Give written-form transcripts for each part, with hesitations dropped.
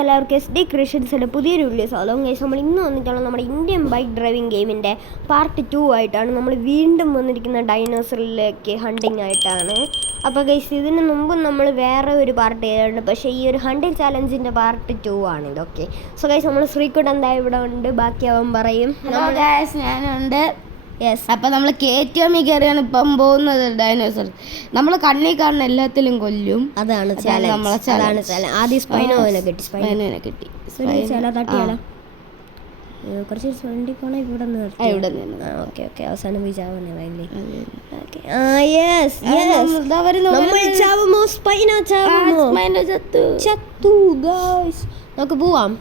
എല്ലാവർക്കും SD ക്രിയേഷൻസിൻ്റെ പുതിയൊരു video സ്വാഗതം. ഗൈസ്, നമ്മൾ ഇന്ന് വന്നിട്ടുള്ള നമ്മുടെ ഇന്ത്യൻ ബൈക്ക് ഡ്രൈവിംഗ് ഗെയിമിൻ്റെ പാർട്ട് 2 ആയിട്ടാണ് നമ്മൾ വീണ്ടും വന്നിരിക്കുന്ന ഡൈനോസറിലേക്ക് ഹണ്ടിങ് ആയിട്ടാണ്. അപ്പോൾ ഗൈസ്, ഇതിന് മുമ്പ് നമ്മൾ വേറെ ഒരു പാർട്ട് ചെയ്തിട്ടുണ്ട്, പക്ഷേ ഈ ഒരു ഹണ്ടിങ് ചാലഞ്ചിൻ്റെ പാർട്ട് 2 ആണ് ഇതൊക്കെ. സോ ഗൈസ്, നമ്മൾ ശ്രീകുട്ട് എന്തായാലും ഇവിടെ ഉണ്ട്, ബാക്കി അവൻ പറയും. ഞാനുണ്ട്. യെസ്, അപ്പം നമ്മൾ KTM കയറിയാണ് ഇപ്പം പോകുന്നത്. ഡൈനോസർ നമ്മൾ കണ്ണി കാണുന്ന എല്ലാത്തിലും കൊല്ലും. അതാണ് ചാലഞ്ച്. ആദ്യം സ്പൈനോനെ കിട്ടി. ചില തട്ടിയാലോ കുറച്ച് വണ്ടി പോണ ഇവിടെ നിന്ന് ഓക്കെ അവസാനം പോയി ചാവുന്നേ വയലേ. നമുക്ക് പോവാം.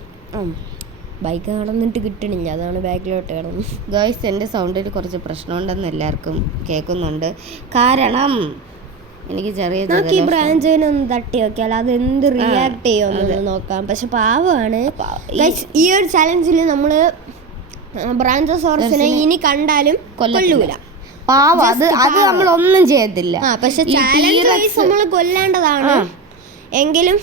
ബൈക്ക് കടന്നിട്ട് കിട്ടണില്ല, അതാണ് ബാക്കിലോട്ട് കിടന്നു. ഗേൾസ്, എൻ്റെ സൗണ്ടിൽ കുറച്ച് പ്രശ്നമുണ്ടെന്ന് എല്ലാവർക്കും കേൾക്കുന്നുണ്ട്. കാരണം എനിക്ക് ഈ ബ്രാഞ്ചിനൊന്ന് തട്ടി നോക്കിയാൽ അത് എന്ത് റിയാക്ട് ചെയ്യുമെന്ന് നോക്കാം. പക്ഷെ പാവമാണ്. ഈ ഒരു ചലഞ്ചിൽ നമ്മള് ബ്രാഞ്ചോസോറസിനെ ഇനി കണ്ടാലും കൊല്ലൂല. പാവം, അത് നമ്മളൊന്നും ചെയ്യത്തില്ല. പക്ഷെ ചാലഞ്ച് നമ്മൾ കൊല്ലേണ്ടതാണ്. എങ്കിലും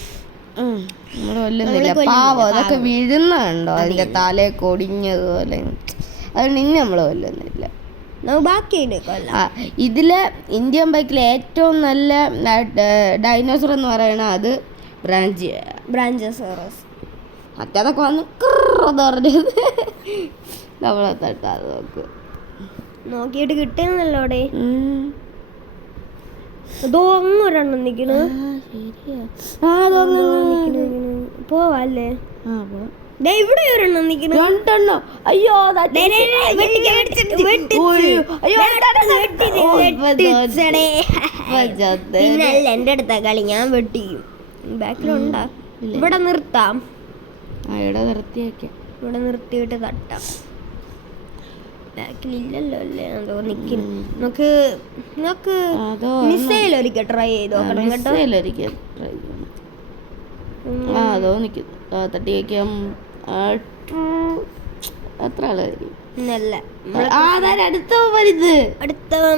നമ്മൾ കൊല്ലുന്നില്ല. പാവം, അതൊക്കെ വീഴുന്നുണ്ടോ അതിന്റെ തലേ കൊടിഞ്ഞതുപോലെ. അതുകൊണ്ട് ഇനി നമ്മൾ കൊല്ലുന്നില്ല. ഇതില് ഇന്ത്യൻ ബൈക്കിലെ ഏറ്റവും നല്ല ഡൈനോസർ എന്ന് പറയണ അത് ബ്രാഞ്ചോസോറസ്. മറ്റേതൊക്കെ വന്ന് പറഞ്ഞത് നമ്മളെ തട്ടാതെ നോക്കിയിട്ട് കിട്ടുന്നല്ലോടെ. അതോ അങ്ങൊരെണ്ണം നിക്കണ്. പോവല്ലേ? ഇവിടെ ഒരെണ്ണം നിക്കണ്. രണ്ടെണ്ണം. അയ്യോ, പിന്നല്ല എന്റെ അടുത്ത കളി, ഞാൻ വെട്ടിക്കും. ബാക്കിലുണ്ടാ? ഇവിടെ നിർത്താം. ഇവിടെ നിർത്തിയേക്കാം. ഇവിടെ നിർത്തിയിട്ട് തട്ടാം. ബാക്കിലില്ലല്ലോ അല്ലേ? അതോ നിക്കുന്നു. നമുക്ക് മിസൈൽ ഒരിക്കൽ ട്രൈ ചെയ്ത് നോക്കണം കേട്ടോ. അതോ നിൽക്കുന്നു. തട്ടി വയ്ക്കാം. എത്ര ആളായിരിക്കും? അടുത്തവൻ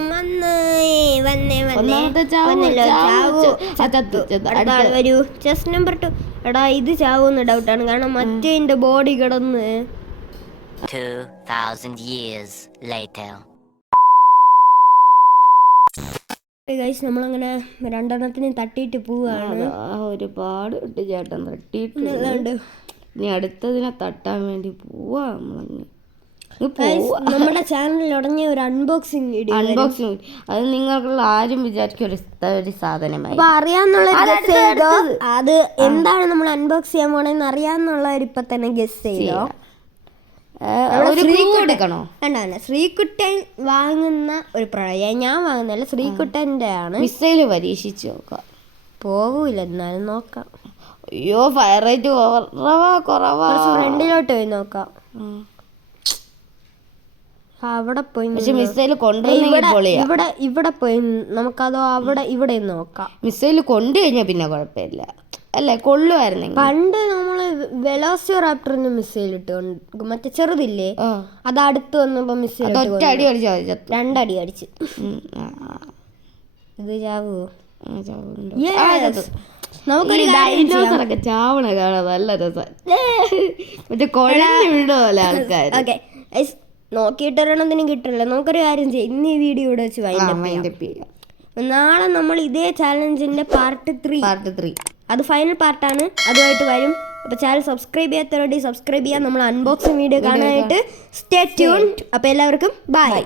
വരൂ. Chest number 2. എടാ, ഇത് ചാവൂന്ന് ഡൗട്ടാണ്, കാരണം മറ്റേ ബോഡി കിടന്ന് 2000 years later. നമ്മളങ്ങനെ രണ്ടെണ്ണത്തിന് തട്ടിയിട്ട് പോവാണ്. ഒരുപാട് ചേട്ടൻ തട്ടിയിട്ട് ഇനി അടുത്തതിനെ തട്ടാൻ വേണ്ടി പോവാ. നമ്മുടെ ചാനലിൽ ഉടനെ ഒരു അൺബോക്സിങ് വീഡിയോ. അത് നിങ്ങൾക്കുള്ള ആരും വിചാരിക്കും ഒരു സാധനമായി. അപ്പൊ അറിയാന്നുള്ള അത് എന്താണ് നമ്മൾ അൺബോക്സ് ചെയ്യാൻ പോണെന്ന് അറിയാന്നുള്ളവർ ഇപ്പൊ തന്നെ ഗസ് ചെയ്തോ. ശ്രീകുട്ടൻ വാങ്ങുന്ന ഒരു പ്രളയം ഞാൻ വാങ്ങുന്നല്ല, ശ്രീകുട്ടൻ്റെ ആണ്. മിസൈല് പരീക്ഷിച്ചു നോക്കാം. പോവൂല, എന്നാലും നോക്കാം. അയ്യോ, ഫയർ റേറ്റ് കുറവാ. ഫ്രണ്ടിലോട്ട് പോയി നോക്കാം. അവിടെ പോയി മിസൈല് ഇവിടെ പോയി നമുക്കതോ ഇവിടെ നോക്കാം. മിസൈല് കൊണ്ടു കഴിഞ്ഞാൽ പിന്നെ കുഴപ്പമില്ല അല്ലേ? കൊള്ളുമായിരുന്നെങ്കിൽ. പണ്ട് നമ്മള് വെലോസിറാപ്റ്ററിന് മിസൈൽ ഇട്ട് മറ്റേ ചെറുതില്ലേ, അത് അടുത്ത് വന്നപ്പോ മിസൈൽ 2 അടി അടിച്ച്. ഇത് ചാവുമോ? നമുക്കൊരു ഡൈനോസറൊക്കെ ചാവണ കാണാൻ നല്ല രസം. മറ്റേ കുഴഞ്ഞു വീഴുമല്ലോ ആൾക്കാർ. നോക്കിയിട്ടൊരെണ്ണത്തിന് കിട്ടില്ല. നമുക്കൊരു കാര്യം ചെയ്യാം, ഇന്ന് ഈ വീഡിയോ ഇവിടെ വെച്ച് വൈൻഡപ്പ് ചെയ്യാം. നാളെ നമ്മൾ ഇതേ ചാലഞ്ചിന്റെ പാർട്ട് 3 അത് ഫൈനൽ പാർട്ടാണ്, അതുമായിട്ട് വരും. അപ്പോൾ ചാനൽ സബ്സ്ക്രൈബ് ചെയ്യാത്തവരോട് സബ്സ്ക്രൈബ് ചെയ്യാം. നമ്മൾ അൺബോക്സിംഗ് വീഡിയോ കാണാനായിട്ട് സ്റ്റേ ട്യൂൺഡ്. അപ്പോൾ എല്ലാവർക്കും ബൈ.